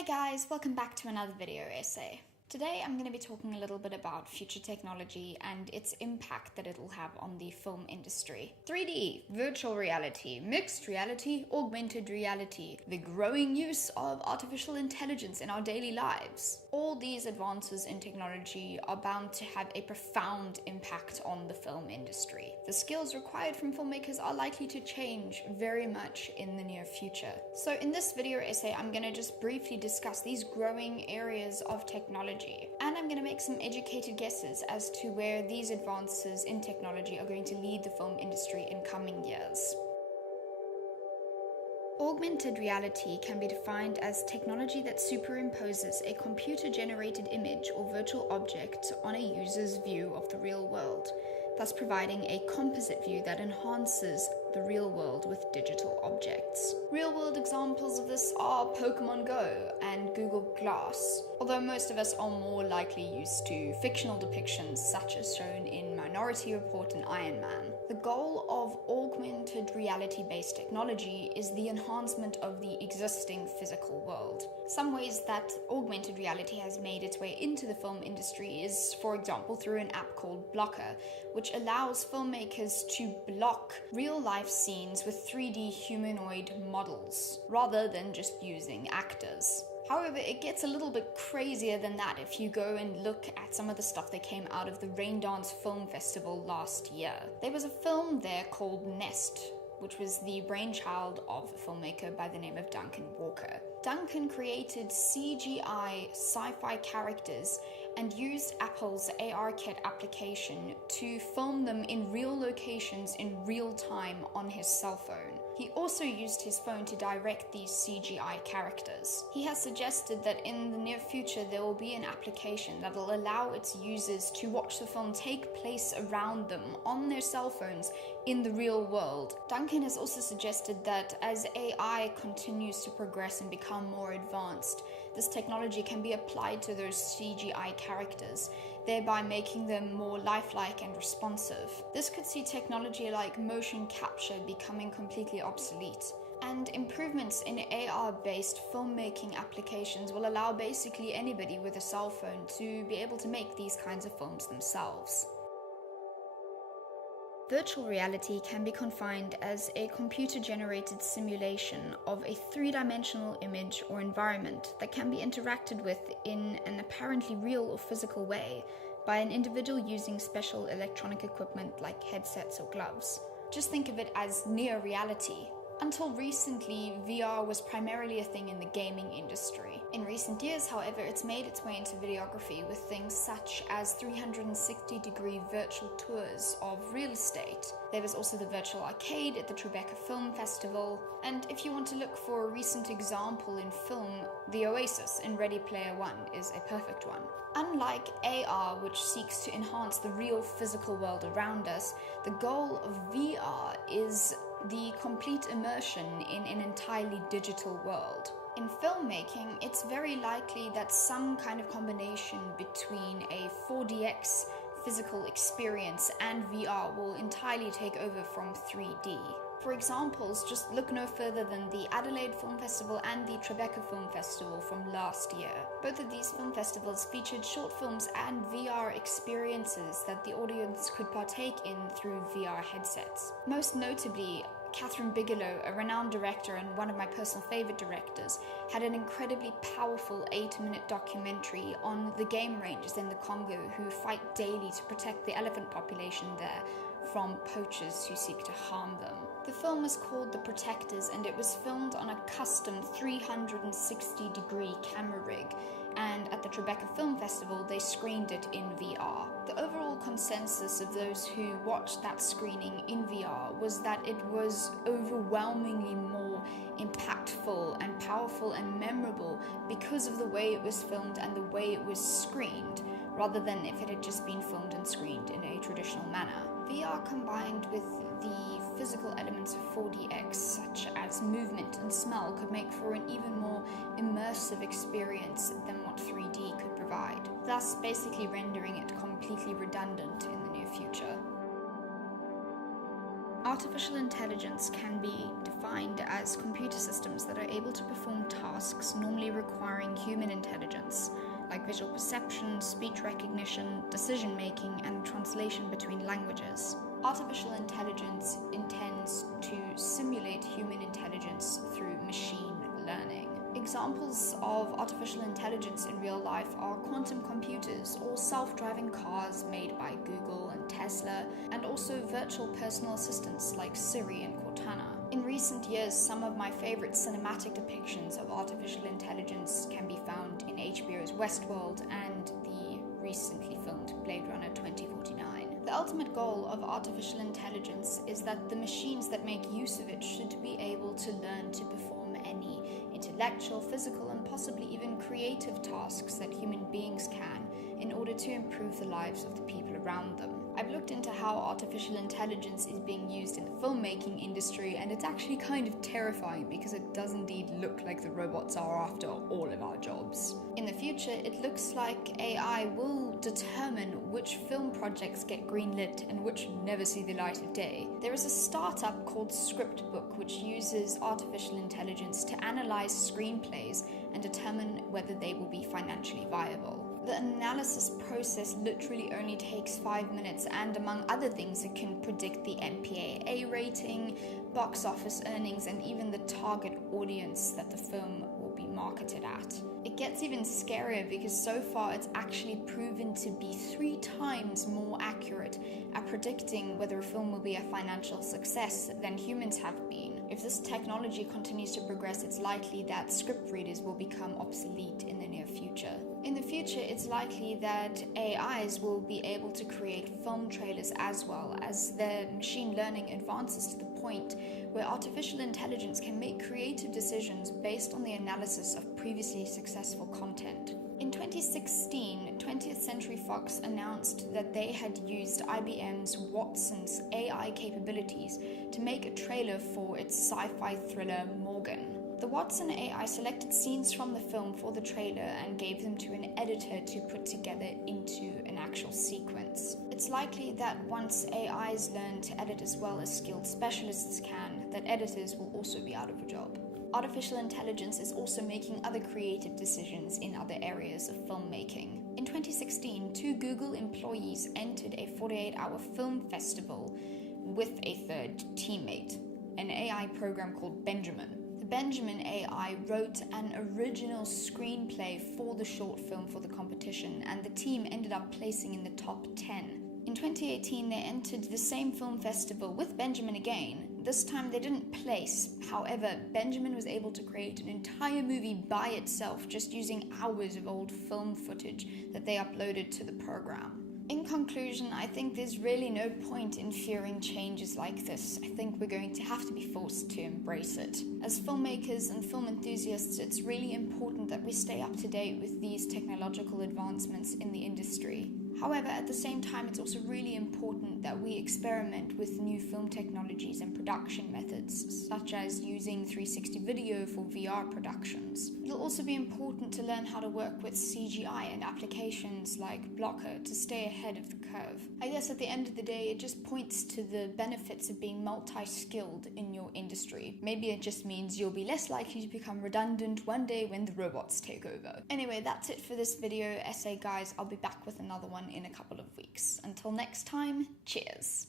Hey guys, welcome back to another video essay. Today I'm going to be talking a little bit about future technology and its impact that it'll have on the film industry. 3D, virtual reality, mixed reality, augmented reality, the growing use of artificial intelligence in our daily lives. All these advances in technology are bound to have a profound impact on the film industry. The skills required from filmmakers are likely to change very much in the near future. So in this video essay, I'm going to just briefly discuss these growing areas of technology. And I'm going to make some educated guesses as to where these advances in technology are going to lead the film industry in coming years. Augmented reality can be defined as technology that superimposes a computer-generated image or virtual object on a user's view of the real world, thus providing a composite view that enhances the real world with digital objects. Real-world examples of this are Pokemon Go and Google Glass, although most of us are more likely used to fictional depictions such as shown in Minority Report and Iron Man. The goal of augmented reality-based technology is the enhancement of the existing physical world. Some ways that augmented reality has made its way into the film industry is, for example, through an app called Blocker, which allows filmmakers to block real-life scenes with 3D humanoid models, rather than just using actors. However, it gets a little bit crazier than that if you go and look at some of the stuff that came out of the Raindance Film Festival last year. There was a film there called Nest, which was the brainchild of a filmmaker by the name of Duncan Walker. Duncan created CGI sci-fi characters and used Apple's ARKit application to film them in real locations in real time on his cell phone. He also used his phone to direct these CGI characters. He has suggested that in the near future there will be an application that will allow its users to watch the film take place around them on their cell phones in the real world. Duncan has also suggested that as AI continues to progress and become more advanced, this technology can be applied to those CGI characters, thereby making them more lifelike and responsive. This could see technology like motion capture becoming completely obsolete. And improvements in AR-based filmmaking applications will allow basically anybody with a cell phone to be able to make these kinds of films themselves. Virtual reality can be confined as a computer-generated simulation of a three-dimensional image or environment that can be interacted with in an apparently real or physical way by an individual using special electronic equipment like headsets or gloves. Just think of it as near reality. Until recently, VR was primarily a thing in the gaming industry. In recent years, however, it's made its way into videography with things such as 360-degree virtual tours of real estate. There was also the virtual arcade at the Tribeca Film Festival, and if you want to look for a recent example in film, the Oasis in Ready Player One is a perfect one. Unlike AR, which seeks to enhance the real physical world around us, the goal of VR is the complete immersion in an entirely digital world. In filmmaking, it's very likely that some kind of combination between a 4DX physical experience and VR will entirely take over from 3D. For examples, just look no further than the Adelaide Film Festival and the Tribeca Film Festival from last year. Both of these film festivals featured short films and VR experiences that the audience could partake in through VR headsets. Most notably, Catherine Bigelow, a renowned director and one of my personal favorite directors, had an incredibly powerful 8-minute documentary on the game rangers in the Congo who fight daily to protect the elephant population there from poachers who seek to harm them. The film was called The Protectors, and it was filmed on a custom 360-degree camera rig, and at the Tribeca Film Festival they screened it in VR. The overall consensus of those who watched that screening in VR was that it was overwhelmingly more impactful and powerful and memorable because of the way it was filmed and the way it was screened, rather than if it had just been filmed and screened in a traditional manner. VR combined with the physical elements of 4DX, such as movement and smell, could make for an even more immersive experience than what 3D could provide, thus basically rendering it completely redundant in the near future. Artificial intelligence can be defined as computer systems that are able to perform tasks normally requiring human intelligence, like visual perception, speech recognition, decision-making, and translation between languages. Artificial intelligence intends to simulate human intelligence through machine learning. Examples of artificial intelligence in real life are quantum computers or self-driving cars made by Google and Tesla, and also virtual personal assistants like Siri and Cortana. In recent years, some of my favorite cinematic depictions of artificial intelligence can be found in HBO's Westworld and the recently filmed Blade Runner 2049. The ultimate goal of artificial intelligence is that the machines that make use of it should be able to learn to perform any intellectual, physical, and possibly even creative tasks that human beings can in order to improve the lives of the people around them. I've looked into how artificial intelligence is being used in the filmmaking industry, and it's actually kind of terrifying because it does indeed look like the robots are after all of our jobs. In the future, it looks like AI will determine which film projects get greenlit and which never see the light of day. There is a startup called Scriptbook which uses artificial intelligence to analyze screenplays and determine whether they will be financially viable. The analysis process literally only takes 5 minutes, and among other things, it can predict the MPAA rating, box office earnings, and even the target audience that the film will be marketed at. It gets even scarier because so far it's actually proven to be 3 times more accurate at predicting whether a film will be a financial success than humans have been. If this technology continues to progress, it's likely that script readers will become obsolete in the near future. In the future, it's likely that AIs will be able to create film trailers as well, as their machine learning advances to the point where artificial intelligence can make creative decisions based on the analysis of previously successful content. In 2016, 20th Century Fox announced that they had used IBM's Watson's AI capabilities to make a trailer for its sci-fi thriller Morgan. The Watson AI selected scenes from the film for the trailer and gave them to an editor to put together into an actual sequence. It's likely that once AIs learn to edit as well as skilled specialists can, that editors will also be out of a job. Artificial intelligence is also making other creative decisions in other areas of filmmaking. In 2016, 2 Google employees entered a 48-hour film festival with a third teammate, an AI program called Benjamin. Benjamin AI wrote an original screenplay for the short film for the competition, and the team ended up placing in the top 10. In 2018, they entered the same film festival with Benjamin again. This time they didn't place. However, Benjamin was able to create an entire movie by itself just using hours of old film footage that they uploaded to the program. In conclusion, I think there's really no point in fearing changes like this. I think we're going to have to be forced to embrace it. As filmmakers and film enthusiasts, it's really important that we stay up to date with these technological advancements in the industry. However, at the same time, it's also really important that we experiment with new film technologies and production methods, such as using 360 video for VR productions. It'll also be important to learn how to work with CGI and applications like Blocker to stay ahead of the curve. I guess at the end of the day, it just points to the benefits of being multi-skilled in your industry. Maybe it just means you'll be less likely to become redundant one day when the robots take over. Anyway, that's it for this video essay, guys. I'll be back with another one in a couple of weeks. Until next time, cheers!